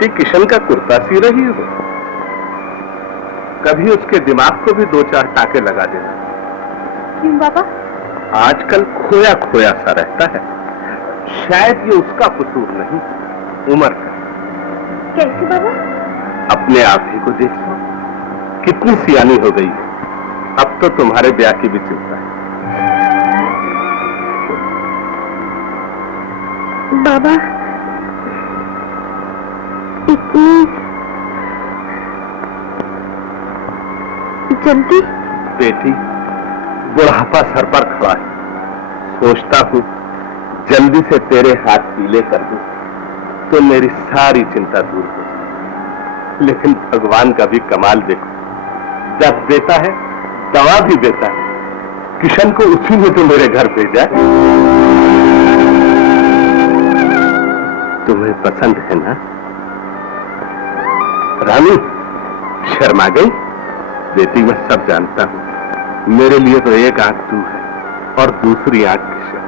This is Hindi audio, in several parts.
बेटी किशन का कुर्ता सी रही हो। कभी उसके दिमाग को भी 2-4 टाके लगा देना। क्यों बाबा? आजकल खोया खोया सा रहता है। शायद ये उसका कसूर नहीं, उम्र का। कैसे बाबा? अपने आप ही को देख लो, कितनी सियानी हो गई है। अब तो तुम्हारे ब्याह की भी चिंता है। बाबा, इतनी जल्दी? बेटी, बुढ़ापा सर पर खड़ा है। सोचता हूँ जल्दी से तेरे हाथ पीले कर दूं तो मेरी सारी चिंता दूर हो जाए। लेकिन भगवान का भी कमाल देखो, जब देता है दवा भी देता है। किशन को उसी में तो मेरे घर भेजा। तुम्हें पसंद है ना रानी? शर्मा गई? बेटी, मैं सब जानता हूँ। मेरे लिए तो एक आंख तू है और दूसरी आंख किशन।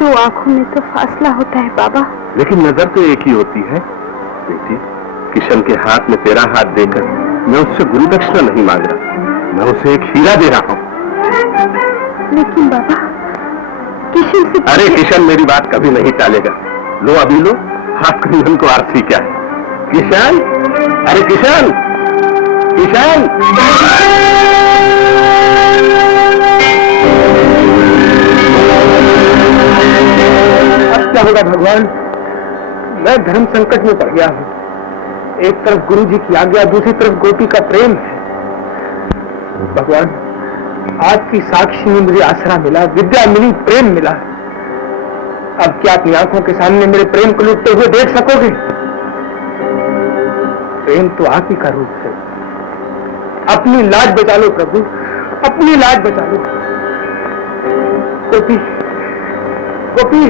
2 आंखों में तो फासला होता है बाबा। लेकिन नजर तो एक ही होती है बेटी। किशन के हाथ में तेरा हाथ देकर मैं उससे गुरु दक्षिणा नहीं मांग रहा, मैं उसे एक हीरा दे रहा हूँ। लेकिन बाबा, किशन से... अरे किशन मेरी बात कभी नहीं टालेगा। लो अभी लो, हाथ कंगन को आरसी क्या है। किशन, अरे किशन, किशन! अब क्या होगा भगवान? मैं धर्म संकट में पड़ गया हूँ। एक तरफ गुरु जी की आज्ञा, दूसरी तरफ गोपी का प्रेम है। भगवान, आपकी साक्षी में मुझे आसरा मिला, विद्या मिली, प्रेम मिला। अब क्या अपनी आंखों के सामने मेरे प्रेम को लूटते हुए देख सकोगे? प्रेम तो आप ही का रूप है। अपनी लाज बचा लो प्रभु, अपनी लाज बचा लो। गोपी, गोपी!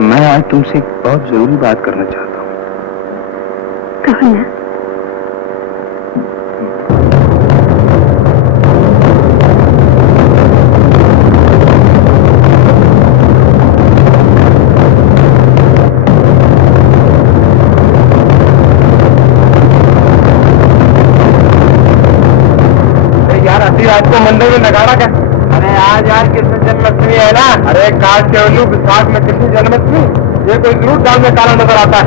मैं आज तुमसे एक बहुत जरूरी बात करना चाहता हूँ। कहो ना। यार अभी रात को मंदिर में नगाड़ा क्या? अरे आज यार कृष्ण जन्माष्टमी है ना? अरे काश केवल विशाख में कृष्ण जन्माष्टमी, ये कोई जरूर दाल में काला नजर आता है।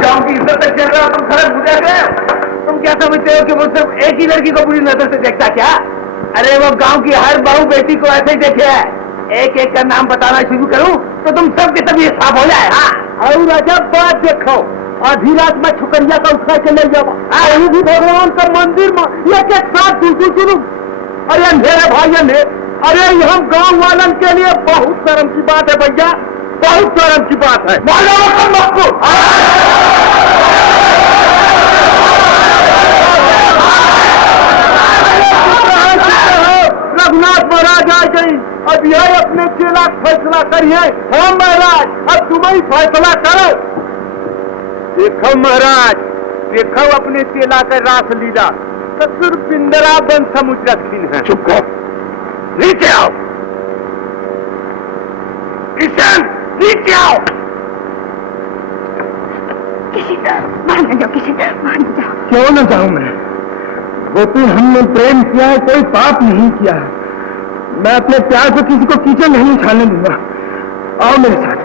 गांव की इज्जत तक खेल रहा हो, तुम खराब हो गए। तुम क्या समझते हो कि वो सिर्फ एक ही लड़की को बुरी नजर से देखता क्या? अरे वो गांव की हर बहू बेटी को ऐसे ही देखे है। एक एक का नाम बताना शुरू करूं तो तुम सबकी तबीयत साफ हो जाए। हाँ, और अजब बात देखो, आधी रात में छुकरिया का उठा के ले जाओ, भी भगवान का मंदिर में एक एक साथ दूसरी शुरू। अरे अंधेरे भाई अंधेरे, अरे हम गाँव वालन के लिए बहुत शर्म की बात है भैया, बहुत शर्म की बात है। रघुनाथ महाराज आ गई, अब यह अपने चेला फैसला करिए। हाँ महाराज, अब तुम ही फैसला करो। देखो महाराज, देखो अपने चेला का रास लीला, ससुर पिंदरा बन समुद्र खीन है। चुप करो, नीचे आओ। किशन, नीचे आओ। किसी बाहर न जाओ, किसी बाहर न जाओ। क्यों न जाऊं मैं? गोपी, हमने प्रेम किया है, कोई पाप नहीं किया है। मैं अपने प्यार से किसी को कीचड़ नहीं उछालने दूंगा। आओ मेरे साथ।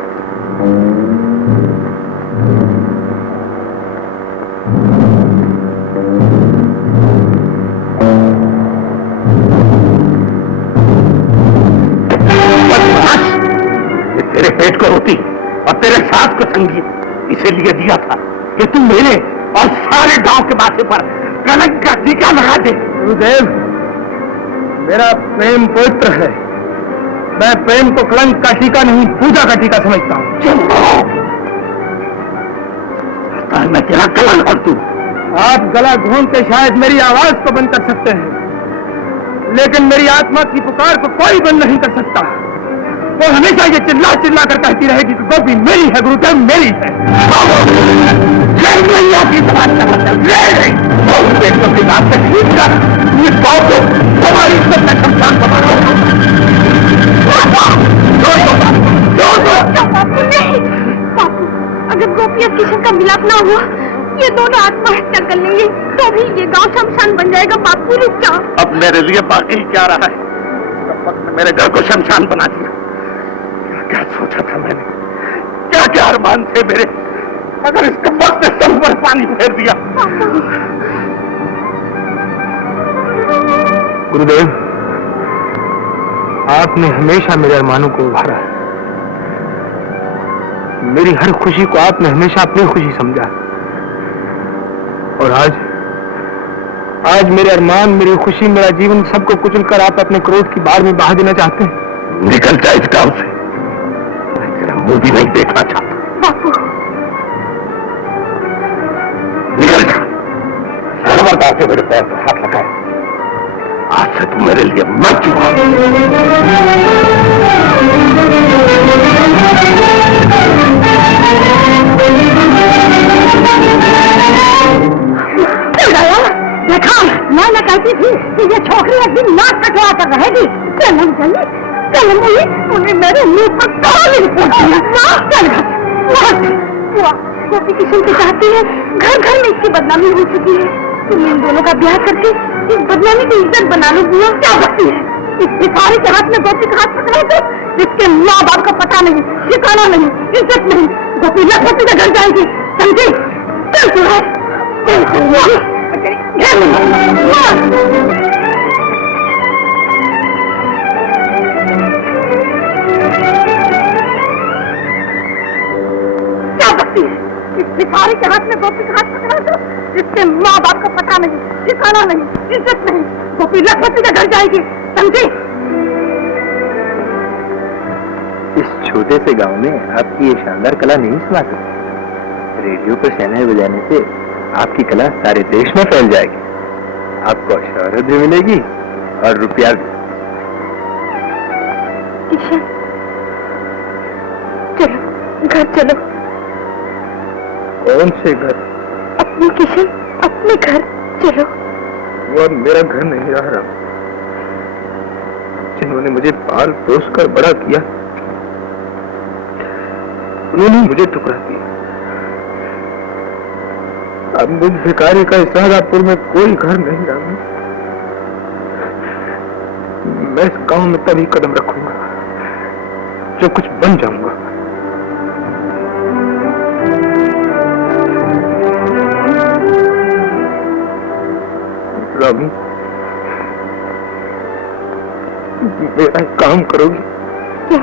तेरे पेट को रोटी और तेरे सास को संगीत इसीलिए दिया था कि तुम मेरे और सारे गांव के माथे पर कलंक का टीका लगा दे। गुरुदेव, मेरा प्रेम पवित्र है। मैं प्रेम को कलंक का टीका नहीं, पूजा का टीका समझता हूँ। मैं तेरा गला घोंट दूं। आप गला घोंट के शायद मेरी आवाज को बंद कर सकते हैं, लेकिन मेरी आत्मा की पुकार को कोई बंद नहीं कर सकता। वो हमेशा ये चिल्ला चिल्ला कर कहती रहेगी कि गोपी मेरी है, गुरुदेव मेरी है। हमारी बापू, अगर गोपी और किशन का मिलाप ना हुआ, ये दोनों आत्महत्या कर लेंगे तो भी ये गांव शमशान बन जाएगा। बापू रुक जाओ। अब मेरे लिए बाकी क्या रहा है? वक्त मेरे घर को शमशान बना दिया। क्या सोचा था मैंने, क्या क्या अरमान थे मेरे, अगर इसके वक्त ने सब पर पानी फेर दिया। गुरुदेव, आपने हमेशा मेरे अरमानों को उभारा है। मेरी हर खुशी को आपने हमेशा अपनी खुशी समझा, और आज मेरे अरमान, मेरी खुशी, मेरा जीवन सबको कुचलकर आप अपने क्रोध की बाढ़ में बहा देना चाहते हैं। निकल जाए इस गांव से, मैं तेरा मुंह भी नहीं देखना चाहता। बापू, निकल जा। खबरदार से मेरे पैर पर हाथ लगाए। आज से तू मेरे लिए मर चुका। देखा, मैं कहती थी कि ये छोकरी एक दिन नाक कटवा कर रहेगी। चलन चली, चल मुझे उन्हें मेरे मुंह पर ताली चल गोपी किशन को चाहती है, घर घर में इसकी बदनामी हो चुकी है। तुम इन दोनों का ब्याह करके इस बदनामी की इज्जत बना लो। बुआ क्या करती है? इस भिखारी के हाथ में गोपी का हाथ पकड़ा तो जिसके माँ बाप का पता नहीं, ठिकाना नहीं, इज्जत नहीं, गोपी लखपति के घर जाएगी, समझी? चल तू है, क्या करती है? इस भिखारी के हाथ में गोपी का हाथ पकड़ा तो जिसके माँ बाप का पता नहीं, ठिकाना नहीं, इज्जत नहीं, गोपी लखपति के घर जाएगी, समझी? इस छोटे से गांव में आपकी ये शानदार कला नहीं सुना सकती। रेडियो पर शहनाई बजाने से आपकी कला सारे देश में फैल जाएगी। आपको शोहरत भी मिलेगी और रुपया भी। किशन, चलो घर चलो। कौन से घर? अपने किशन, अपने घर चलो। वो मेरा घर नहीं रहा। जिन्होंने मुझे पाल पोस कर बड़ा किया, उन्होंने मुझे ठुकरा दिया। अब मुझ भिखारी का शाहजहांपुर में कोई घर नहीं रहा। मैं इस गांव में तभी कदम रखूंगा जब कुछ बन जाऊंगा। रामी, मेरा काम करोगी? क्या?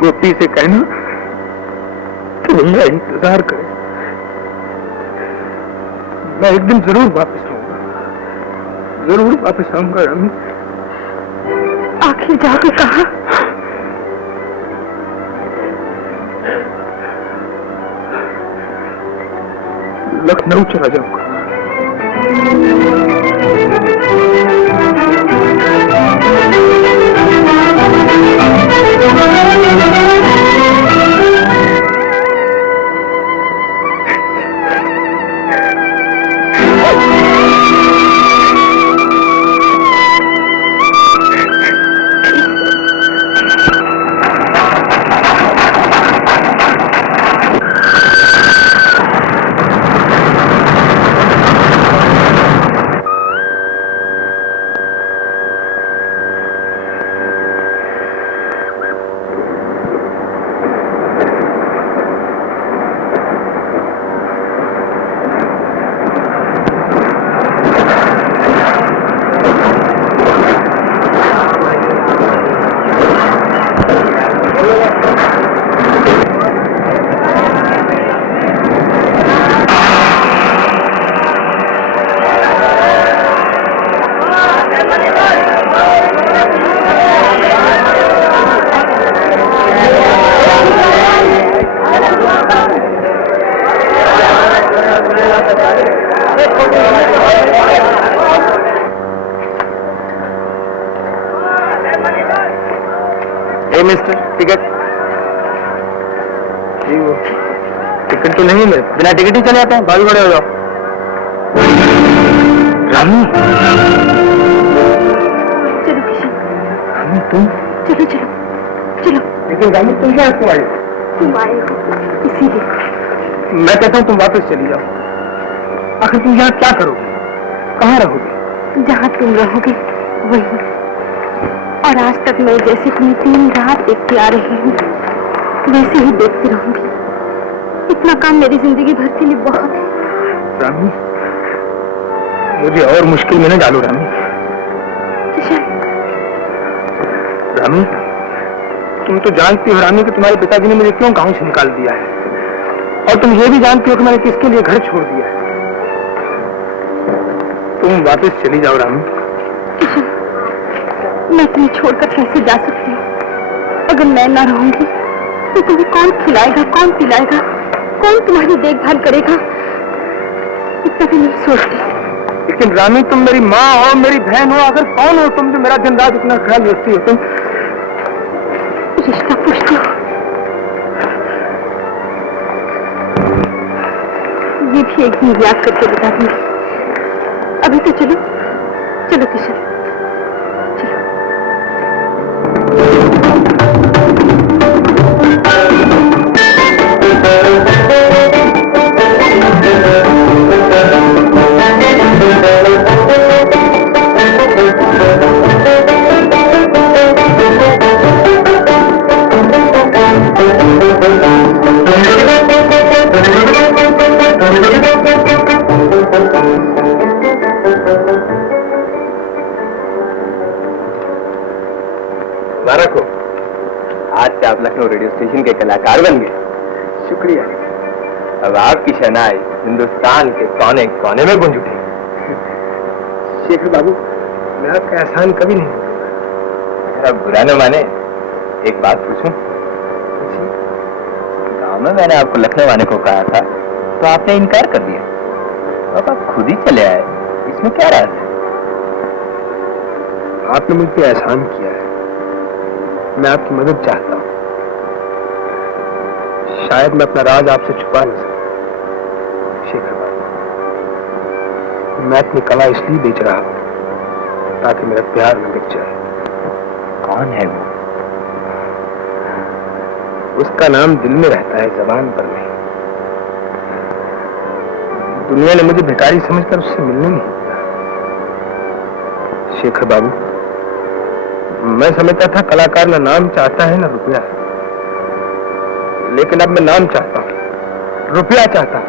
गोपी से कहना तो मेरा इंतजार करे। मैं एक दिन जरूर वापस आऊंगा, जरूर वापस आऊंगा। रामी, आखिर जाके कहा? लखनऊ चला जाऊंगा। ए मिस्टर, टिकट। वो टिकट तो नहीं है, बिना टिकट ही चले आते हैं। बाजू खड़े हो जाओ। रानी, चलो किशन। रानी तुम? चलो चलो चलो। लेकिन रानी तुम क्या क्यों आई? तुम आए हो इसीलिए। मैं कहता हूँ तुम वापस चली जाओ। आखिर तुम यहाँ क्या करोगे? कहाँ रहोगे? जहाँ तुम रहोगे वही। और आज तक मैं जैसे तुम्हें दिन रात देखती आ रही हूँ वैसे ही देखती रहूंगी। इतना काम मेरी जिंदगी भर के लिए बहुत है। रामी, मुझे और मुश्किल में न डालो रामी। किशन। रामी, तुम तो जानती हो रामी कि तुम्हारे पिताजी ने मुझे क्यों गांव से निकाल दिया है, और तुम ये भी जानती हो कि मैंने किसके लिए घर छोड़ दिया है। तुम वापस चली जाओ रामी। किशन, मैं तुम्हें छोड़कर कैसे जा सकती हूँ? अगर मैं ना रहूंगी तो तुम्हें कौन खिलाएगा, कौन पिलाएगा, कौन तुम्हारी देखभाल करेगा? इतना भी नहीं सोचती। लेकिन रामी, तुम मेरी माँ हो, मेरी बहन हो, आखिर कौन हो तुम जो मेरा दिन रात इतना ख्याल रखती हो? तुम रिश्ता पूछती हो? ये भी एक दिन याद करके बता दूंगी। अभी तो चलो चलो किशन, चलो। मुबारक हो, आज से आप लखनऊ रेडियो स्टेशन के कलाकार बन गए। शुक्रिया। अब आपकी शहनाई हिंदुस्तान के कोने कोने में गूंज उठी। शेखर बाबू, मैं आपका एहसान कभी नहीं भूलूंगा। अगर आप बुरा न माने, एक बात पूछूं? गांव में मैंने आपको लखनऊ आने को कहा था तो आपने इनकार कर दिया। अब आप खुद ही चले आए, इसमें क्या राज है? आपने मुझ पर एहसान किया है, मैं आपकी मदद चाहता हूँ। शायद मैं अपना राज आपसे छुपा नहीं सकता। शेखर बाबू, मैं अपनी कला इसलिए बेच रहा हूँ ताकि मेरा प्यार न बिक जाए। कौन है वो? उसका नाम दिल में रहता है, जबान पर नहीं। दुनिया ने मुझे भिखारी समझकर उससे मिलने नहीं दिया। शेखर बाबू, मैं समझता था कलाकार न नाम चाहता है न रुपया, लेकिन अब मैं नाम चाहता हूँ, रुपया चाहता हूँ।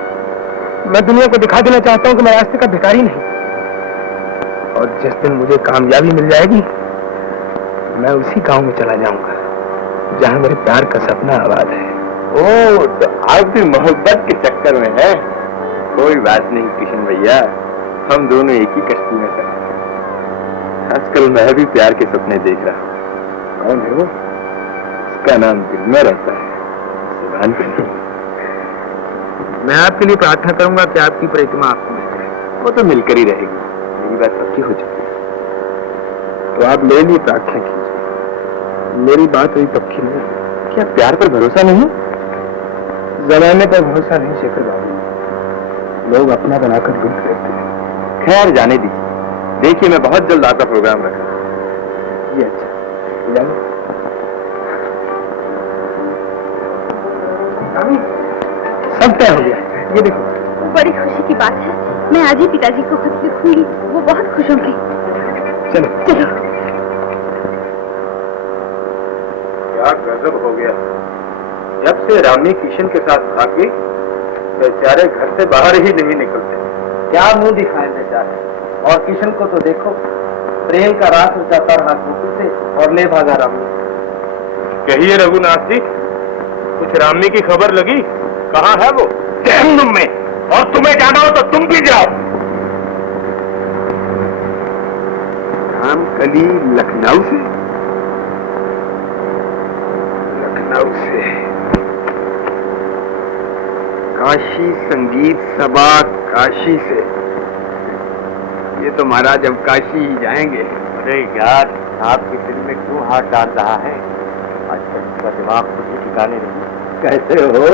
मैं दुनिया को दिखा देना चाहता हूँ कि मैं रास्ते का भिखारी नहीं। और जिस दिन मुझे कामयाबी मिल जाएगी, मैं उसी गांव में चला जाऊंगा जहां मेरे प्यार का सपना आबाद है। ओह, तो आप भी मोहब्बत के चक्कर में हैं? कोई बात नहीं किशन भैया, हम दोनों एक ही कश्ती में हैं। आजकल मैं भी प्यार के सपने देख रहा हूँ। कौन है वो? उसका नाम दिल में रहता है, जुबान पर नहीं। मैं आपके लिए प्रार्थना करूंगा कि आपकी प्रतिमा आपको मिल जाए। वो तो मिलकर ही रहेगी, मेरी बात पक्की हो चुकी है। तो आप मेरे लिए प्रार्थना कीजिए। मेरी बात हुई पक्की नहीं। क्या प्यार पर भरोसा नहीं? जमाने पर भरोसा नहीं शेखर बाबू, लोग अपना बनाकर लूट लेते हैं। खैर जाने दीजिए, देखिए मैं बहुत जल्द आपका प्रोग्राम रखा। ये अच्छा, जानो। सब तय हो गया, ये देखो। बड़ी खुशी की बात है, मैं आज ही पिताजी को खत लिखूंगी, वो बहुत खुश होंगे। चलो चलो। क्या गजब हो गया, जब से रामी किशन के साथ भाग गई, बेचारे घर से बाहर ही नहीं निकलते। क्या मुंह दिखाए बेचारे, और किशन को तो देखो, प्रेम का रास जाता रहा गोकुल से और ले भागा रामी। कहिए रघुनाथ जी, कुछ रामी की खबर लगी? कहाँ है वो? जहन्नुम में, और तुम्हें जाना हो तो तुम भी जाओ। रामकली लखनऊ से? लखनऊ से काशी संगीत सभा, काशी से? ये तो महाराज अब काशी ही जाएंगे। अरे यार, आपके दिल में क्यों हाथ डाल रहा है? आजकल इसका दिमाग कुछ ठिकाने नहीं। कैसे हो?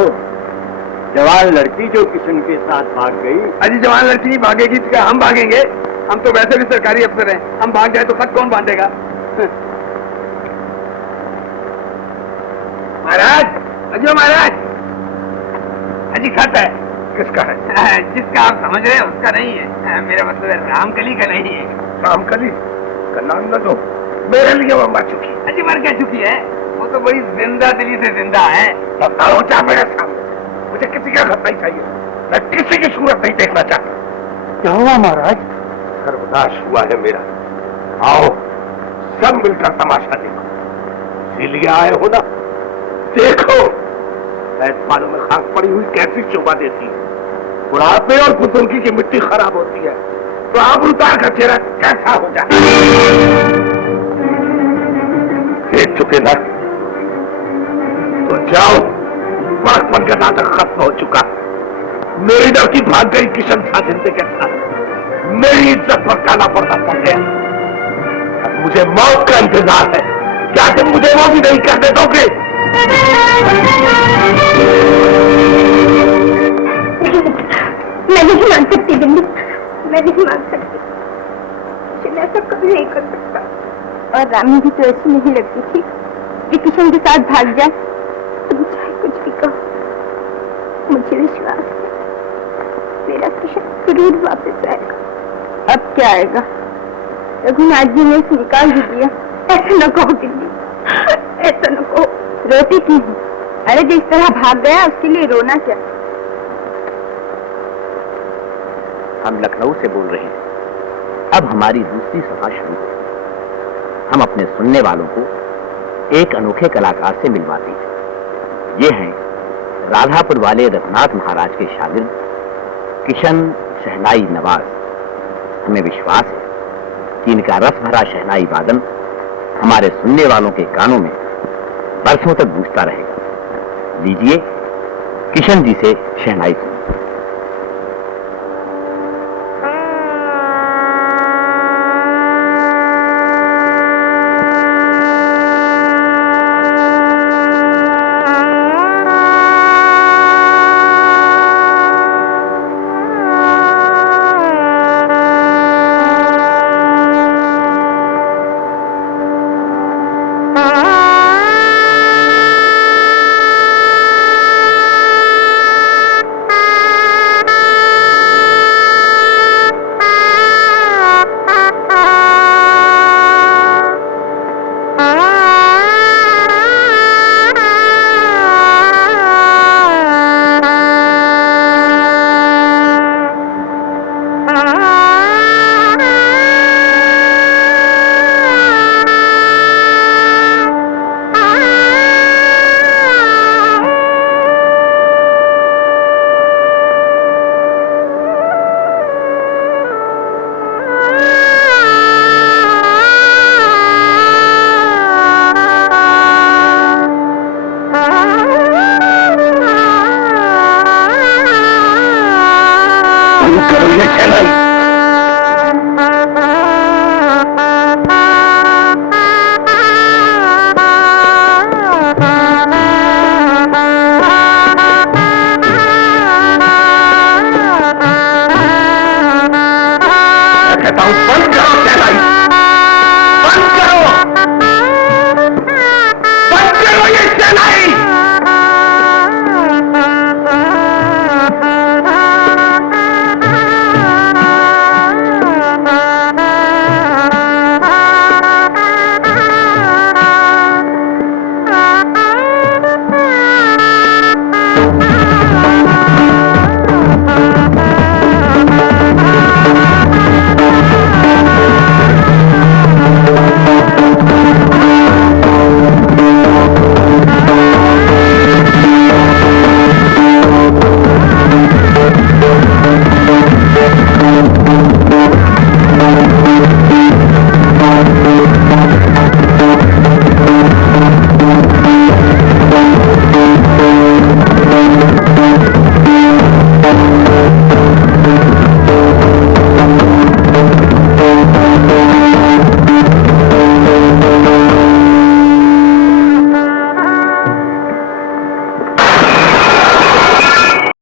जवान लड़की जो किशन के साथ भाग गई। अजी जवान लड़की भागेगी तो क्या हम भागेंगे? हम तो वैसे भी सरकारी अफसर हैं, हम भाग जाए तो खत कौन बांटेगा? महाराज, अजय महाराज, अजी खत है। किसका है? जिसका आप समझ रहे हैं उसका नहीं है, मेरा मतलब है रामकली का नहीं है। रामकली का नाम न दो, मेरे लिए वो मर चुकी। अजी मर क्या चुकी है? वो तो बड़ी जिंदा दिली से जिंदा है। जा मेरे सामने, मुझे किसी का खत नहीं चाहिए, मैं किसी की सूरत नहीं देखना चाहता। क्या हुआ महाराज? सर्वनाश हुआ है मेरा। आओ सब मिलकर तमाशा देखो। इसीलिए आए हो ना? देखो बालों में खाक पड़ी हुई कैसी शोभा देती है, बुढ़ापे और बुजुर्गी की मिट्टी खराब होती है, तो आप उतार का चेहरा कैसा हो जाए? देख चुके ना, तो जाओ, बड़कपन का नाटक खत्म हो चुका। मेरी लड़की भाग गई किशन साजिंदे के साथ, मेरी इज्जत पर काला पर्दा पड़ गया। अब मुझे मौत का इंतजार है, क्या तुम मुझे वो भी नहीं करने दोगे? मैं नहीं मान सकती बिंदु, मैं नहीं मान सकती। किशन ऐसा कभी नहीं कर सकता। और रामी भी तो ऐसी नहीं लगती थी कि किशन के साथ भाग जाए। तुम चाहे कुछ भी कहो, मुझे विश्वास है मेरा किशन जरूर वापस आएगा। अब क्या आएगा? रघुनाथ जी ने इसे निकाल भी दिया। ऐसा न कहो बिंदु, ऐसा न कहो। रोती क्यों? अरे जिस तरह भाग गया उसके लिए रोना क्या? हम लखनऊ से बोल रहे हैं। अब हमारी दूसरी सभा शुरू है। हम अपने सुनने वालों को एक अनोखे कलाकार से मिलवाते हैं। ये हैं राधापुर वाले रघुनाथ महाराज के शागिर्द किशन शहनाई नवाज। हमें विश्वास है कि इनका रस भरा शहनाई वादन हमारे सुनने वालों के कानों में बरसों तक गूंजता रहेगा। लीजिए किशन जी से शहनाई सुनिए।